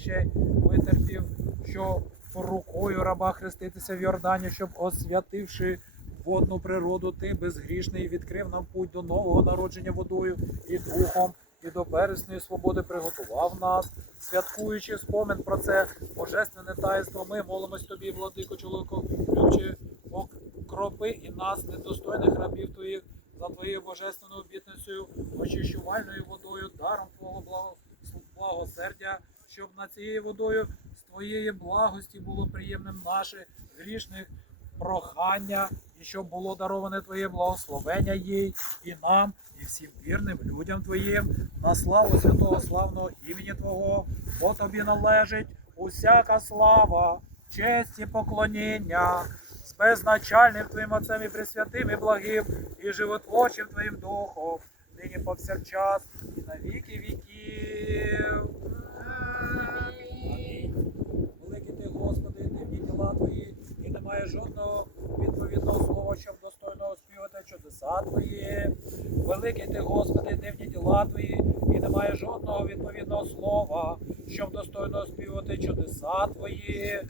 ще витерпів, що рукою раба хреститися в Йордані, щоб освятивши водну природу, ти безгрішний відкрив нам путь до нового народження водою і духом, і до бересної свободи приготував нас, святкуючи спомин про це божественне таїнство, ми молимось тобі, владико, чоловіко, любче, окропи і нас, недостойних рабів твоїх, за твоєю божественною обітницею, очищувальною водою, даром твого благо, благосердя, щоб над цією водою з твоєї благості було приємним наше грішних прохання, і щоб було дароване Твоє благословення їй і нам, і всім вірним людям Твоїм, на славу святого славного імені Твого, бо тобі належить усяка слава, честь і поклоніння з безначальним Твоїм Отцем і Пресвятим і благим, і животворчим Твоїм Духом, нині повсякчас і на віки віків. Амінь. Великий ти, Господи, дивні діла твої, і немає відповідного слова, щоб достойно оспівати чудеса твої. Великий ти, Господи, дивні діла твої, і немає жодного відповідного слова, щоб достойно оспівати чудеса твої.